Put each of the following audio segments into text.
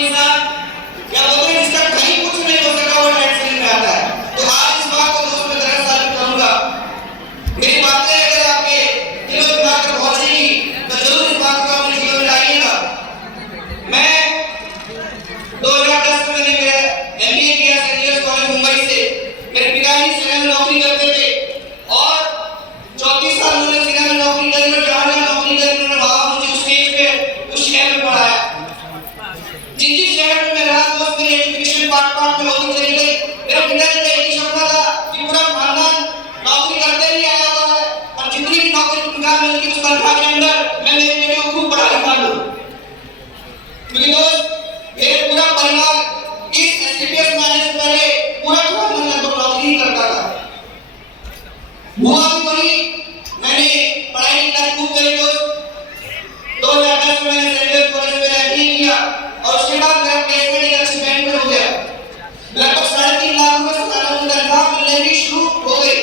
इंसान या वो तो जिसका कहीं कुछ नहीं हो सका वो नेट से में आता है। तो आज इस बात को दोस्त मैं गलत साबित करूंगा। मेरी बातें अगर आपके दिल और दिमाग तक पहुंचेगी तो जरूर इस बात को अपने जीवन में लाइएगा। मैं 2010 में मैंने मेरा एमबीए किया सेंट्रल कॉलेज मुंबई से। मेरे पिताजी सिनेमा में नौकरी करते थे और 34 साल उन्होंने सिनेमा में नौकरी करी और जहाँ नौकरी करी उन्होंने वहाँ मुझे उस स्टेज पे उस शहर में पढ़ाया। जिस शहर में मैं रहा दोस्त मेरी एजुकेशन पार्ट में होती चली गई। मेरा पिताजी का एक ही सपना था कि पूरा खानदान नौकरी करते ही आया हुआ है और जितनी भी नौकरी तनख्वाह मिलती उस तनख्वाह के अंदर मैं मेरे बेटे को खूब पढ़ा लिखा लूं। क्योंकि दोस्त मेरे पूरा परिवार इस एसटीपीएस में आने से पहले पूरा खानदान लगभग नौकरी ही करता था। हुआ भी वही, मैंने पढ़ाई लिखाई खूब करी दोस्त। 2010 में मैंने सेंट्रल कॉलेज में एमबीए किया और उसके बाद मेरा प्लेसमेंट एक अच्छे बैंक में हो गया। लगभग 3.5 लाख रुपए सालाना मुझे तनख्वाह मिलने की शुरू हो गई।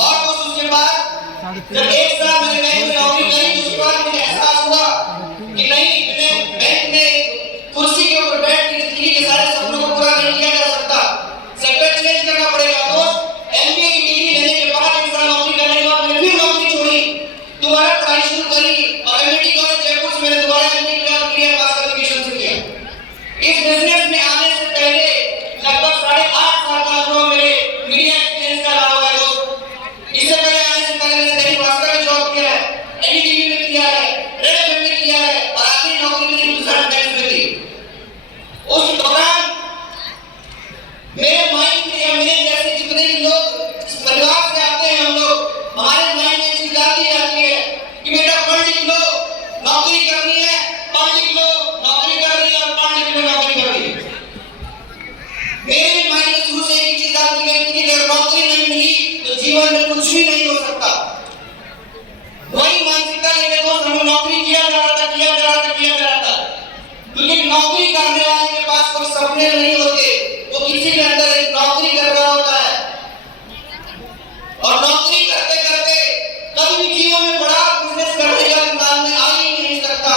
और दोस्त उसके बाद जब एक साल मैंने बैंक में नौकरी करी तो उसके बाद मुझे एहसास हुआ कि नहीं, मैंने बैंक में कुर्सी के ऊपर बैठ के जिंदगी के सारे सपनों को पूरा नहीं किया जा सकता। सेक्टर चेंज करना पड़ेगा दोस्त। एमबीए की डिग्री लेने के बाद एक साल नौकरी करने के बाद मैंने फिर नौकरी छोड़ी, दोबारा पढ़ाई शुरू करी और एमआईटी कॉलेज जयपुर से मैंने दोबारा एमबीए किया, मास कम्युनिकेशन से किया। इस बिजनेस में आने से पहले लगभग 8.5 साल का अनुभव मेरे मीडिया एक्सपीरियंस का रहा है दोस्त। इससे पहले आने से पहले मैंने दैनिक भास्कर में जॉब किया है, एनडीटीवी में किया है, रेड एफएम में किया है और आखिरी नौकरी मेरी गुजरात बैंक में थी। उस दौरान मेरे माइंड में या मेरे जैसे जितने भी लोग परिवार से आते हैं हम लोग, हमारे माइंड में चीज आती है कि बेटा पढ़ लिख लो, नौकरी करनी है, पढ़ लिख लो, नौकरी करनी है और पढ़ लिख लो, नौकरी करनी है। मेरे माइंड में शुरू से एक चीज आती है कि अगर नौकरी नहीं मिली तो जीवन में कुछ भी नहीं हो सकता। वही मानसिकता लेके दोस्त हमें नौकरी किया जा रहा था। क्योंकि नौकरी करने वाले के पास कोई सपने नहीं होते, वो किसी के अंदर एक नौकरी कर रहा होता है और नौकरी करते करते कभी भी जीवन में बड़ा बिजनेस करने का दिमाग में आ ही नहीं सकता।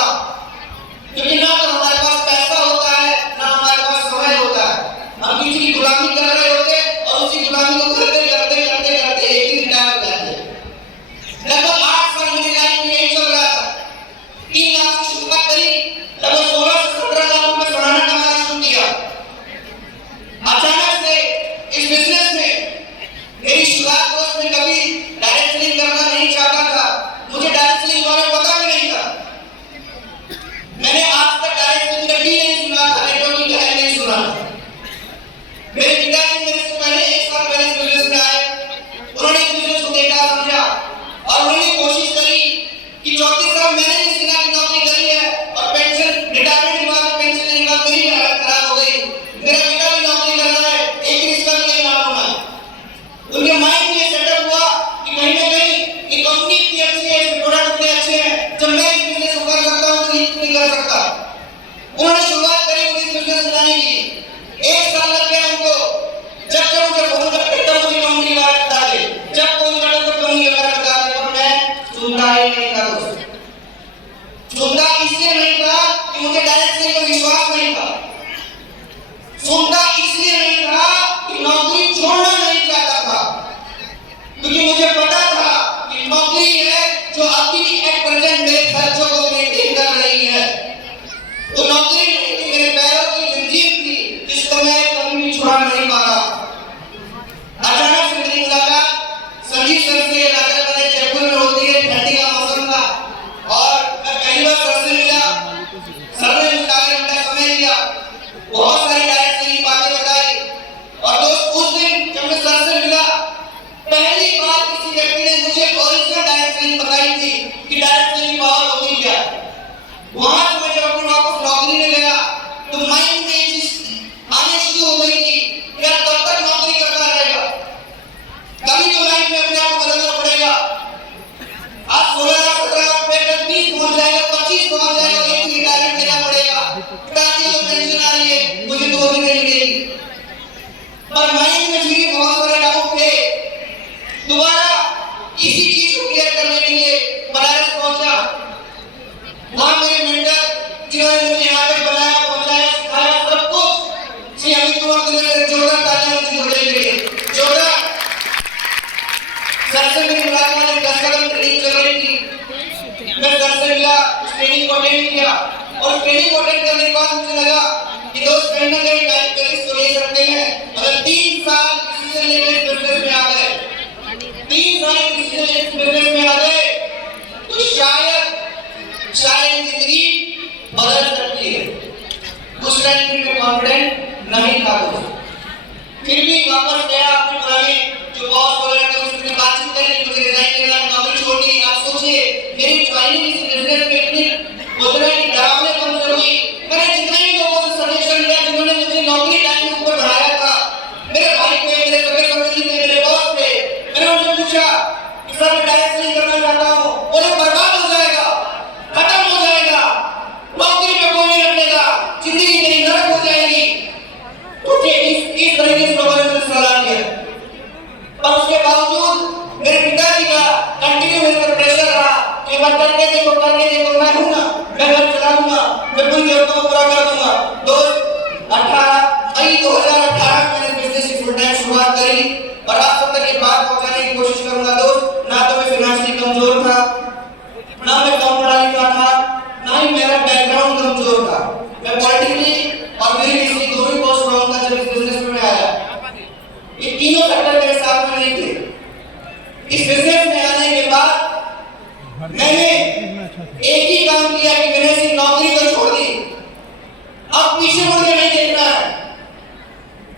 क्योंकि ना तो हमारे पास पैसा होता है ना हमारे पास समय होता है। हम किसी की गुलामी कर रहे होते और उसी गुलामी को करते करते करते करते एक दिन रिटायर हो जाते। लगभग 8 साल मेरी लाइफ में यही चल रहा था। 3 लाख से शुरुआत करी, लगभग 16 से 17 लाख रुपए सालाना कमाना शुरू किया। अचानक से इस बिजनेस में मेरी शुरुआत दोस्त में कभी डायरेक्ट सेलिंग करना नहीं चाहता था। मुझे डायरेक्ट सेलिंग के बारे में पता भी नहीं था। मैंने आज तक डायरेक्ट सेलिंग का डी नहीं सुना था, नेटवर्किंग का नहीं सुना था। मेरे पिताजी मेरे से पहले 1 साल पहले इस बिजनेस में आए। उन्होंने इस बिजनेस को देखा, समझा और उन्होंने कोशिश करी कि 34 साल मैंने भी सेना की नौकरी करी है और पेंशन रिटायरमेंट के बाद पेंशन लेने के बाद मेरी हालत खराब हो गई। मेरा बेटा भी नौकरी कर रहा है, एक दिन इसका भी नाम होना है। उनके माइंड में सेटअप हुआ कि कहीं ना कहीं ये कंपनी इतनी अच्छी है, इसके प्रोडक्ट इतने अच्छे हैं, जब मैं इस बिजनेस को कर सकता हूँ तो ये क्यों नहीं कर सकता। उन्होंने शुरुआत करी मुझे बिजनेस चलाने की। 1 साल लग गया उनको। जब मुझे फोन करते तब मुझे कंपनी वाले बता दे, जब फोन करते तब कंपनी वाले बता दे, पर मैं सुनता ही नहीं था दोस्त। सुनता इसलिए नहीं था कि मुझे डायरेक्ट से कोई विश्वास नहीं था। सुनता इसलिए नहीं था कि नौकरी छोड़ना नहीं चाहता था। क्योंकि मुझे पता था कि नौकरी है जो अभी एट प्रेजेंट मेरे खर्चों को मेंटेन कर रही है। तो नौकरी नहीं थी, मेरे पैरों की जंजीर थी जिसको मैं कभी भी छुड़ा नहीं पाता। अचानक से मेरी मुलाकात संजीव सर से लागत मैंने जयपुर में होती है, ठंडी का मौसम था और मैं पहली बार सर से मिला। सर ने मुझे आगे घंटा समय दिया, बहुत सारी डायरेक्ट सेलिंग बातें बताई और दोस्त उस दिन जब मैं सर से मिला पहली बार किसी व्यक्ति ने मुझे ओरिजिनल डायरेक्ट सेलिंग बताई थी कि डायरेक्ट सेलिंग पावर होती क्या। वहां से मैं जब अपनी वापस नौकरी में गया तो माइंड में ये चीज आने शुरू हो गई थी, यार कब तक नौकरी करता रहेगा, कभी तो लाइफ में अपने आप को बदलना पड़ेगा। आज 16 17 पे 20 पहुंच जाएगा, 25 पहुंच जाएगा, एक रिटायरमेंट लेना पड़ेगा। पिताजी को पेंशन आ रही है, मुझे 2 ट्रेनिंग अटेंड करने के बाद मुझे लगा कि दोस्त कहीं ना कहीं टाइम तो ले सकते हैं। अगर 3 साल डिसीजन लेके इस बिजनेस में आ गए, 3 साल डिसीजन लेके इस बिजनेस में आ गए, तो शायद जिंदगी बदल सकती है। उस टाइम पे मैं कॉन्फिडेंट नहीं था दोस्त, फिर भी वापस गया अपने पुराने जो बॉस वगैरह थे उससे बातचीत करी, मुझे रिजाइन करना, नौकरी छोड़नी। आप सोचिए मेरी ज्वाइनिंग इस बिजनेस में इतनी मुद्रा की डरावने कम से हुई। मैंने जितने भी लोगों से सजेशन लिया जिन्होंने मुझे नौकरी टाइम के ऊपर बढ़ाया था, मेरे भाई थे, मेरे सगे संबंधी थे, मेरे बॉस थे, मैंने उनसे पूछा कि सर मैं डायरेक्ट नहीं करना चाहता हूँ, बोले बर्बाद हो जाएगा, खत्म हो जाएगा, नौकरी पे कोई नहीं रखेगा, जिंदगी तेरी नरक हो जाएगी। मुझे इस तरीके से लोगों ने मुझे सलाह दिया, पर उसके बावजूद मेरे पिताजी का कंटिन्यू मेरे पर प्रेशर रहा कि मैं करके देखो, मैं हूं ना, मैं घर चला दूंगा, मैं पूरी जरूरतों को पूरा कर दूंगा। दोस्त 18 मई 2018 में मैंने बिजनेस की फुल टाइम शुरुआत करी और आप सब तक ये बात पहुंचाने की कोशिश करूंगा। दोस्त ना तो मैं फाइनेंशियली कमजोर था, ना मैं कम पढ़ा लिखा था, ना ही मेरा बैकग्राउंड कमजोर था। मैं पॉलिटिकली और मेरी दोनों ही बहुत स्ट्रांग था जब इस बिजनेस में आया। ये तीनों फैक्टर मेरे साथ में नहीं थे। इस बिजनेस में आने के बाद मैंने एक ही काम किया कि मैंने सिर्फ नौकरी तो छोड़ दी, अब पीछे मुड़ के नहीं देखना है।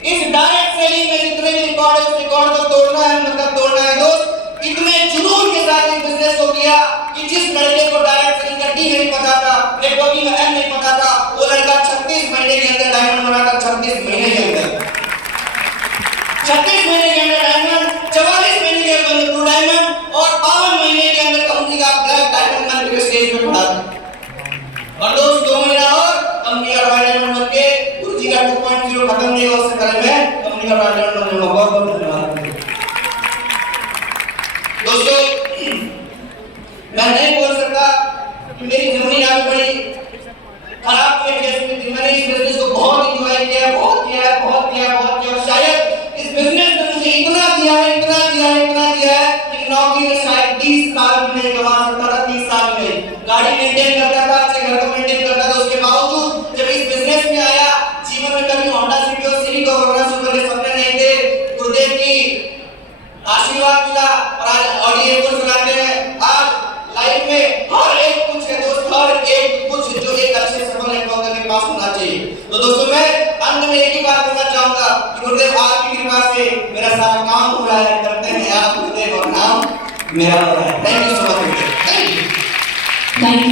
इस डायरेक्ट सेलिंग में जितने भी रिकॉर्ड है उस रिकॉर्ड को तोड़ना है, मतलब तोड़ना है। दोस्त इतने जुनून के साथ इस बिजनेस को किया कि जिस लड़के को डायरेक्ट सेलिंग का डी नहीं पता था, नेटवर्किंग का एम नहीं पता था, वो लड़का 36 महीने के अंदर डायमंड बनाकर 36 महीने के अंदर 36 महीने के अंदर डायमंड, 44 महीने के अंदर ब्लू डायमंड और 52 महीने के अंदर कंपनी का ब्लैक डायमंड बन के स्टेज पे खड़ा था। और दोस्त 2 महीना और कंपनी का रॉयल डायमंड बन के गुरुजी का 2.0 खत्म नहीं हुआ, उससे पहले मैं कंपनी का रॉयल डायमंड बनने में बहुत बहुत धन्यवाद। दोस्तों मैं नहीं बोल सकता कि मेरी जर्नी आगे बढ़ी खराब के जैसे मैंने इस बिजनेस को बहुत एंजॉय किया, बहुत किया। शायद इस बिजनेस ने मुझे इतना दिया है कि नौकरी में शायद 30 साल में कमा सकता था, 30 साल में गाड़ी मेंटेन करता था, अच्छे घर को मेंटेन करता था। उसके बावजूद जब इस बिजनेस में आया, जीवन में कभी होंडा सिटी और सिटी को वरना सुपर के सपने नहीं थे। गुरुदेव की आशीर्वाद मिला और आज ऑडी एयरपोर्ट चलाते हैं। आज लाइफ में हर एक कुछ है दोस्त, हर एक कुछ जो एक अच्छे सफल नेटवर्कर के पास होना चाहिए। तो दोस्तों मैं अंत में एक ही बात कहना चाहूंगा कि गुरुदेव आपकी कृपा से मेरा सारा काम हो रहा है, करते हैं आप गुरुदेव और नाम मेरा हो रहा है। Thank you so much. Thank you.